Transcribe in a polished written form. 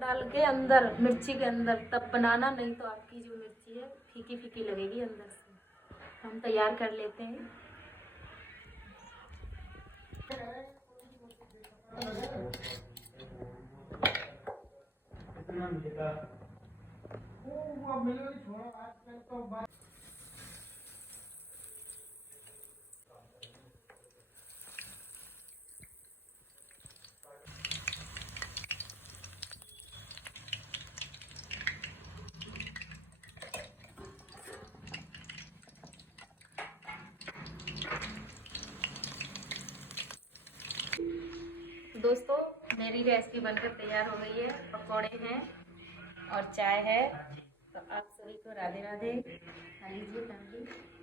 डाल के अंदर मिर्ची के अंदर तब बनाना, नहीं तो आपकी जो मिर्ची है फीकी फीकी लगेगी अंदर से। हम तैयार कर लेते हैं। दोस्तों मेरी रेसिपी बनकर तैयार हो गई है। पकौड़े हैं और चाय है। तो आप सभी को राधे राधे। खा लीजिए।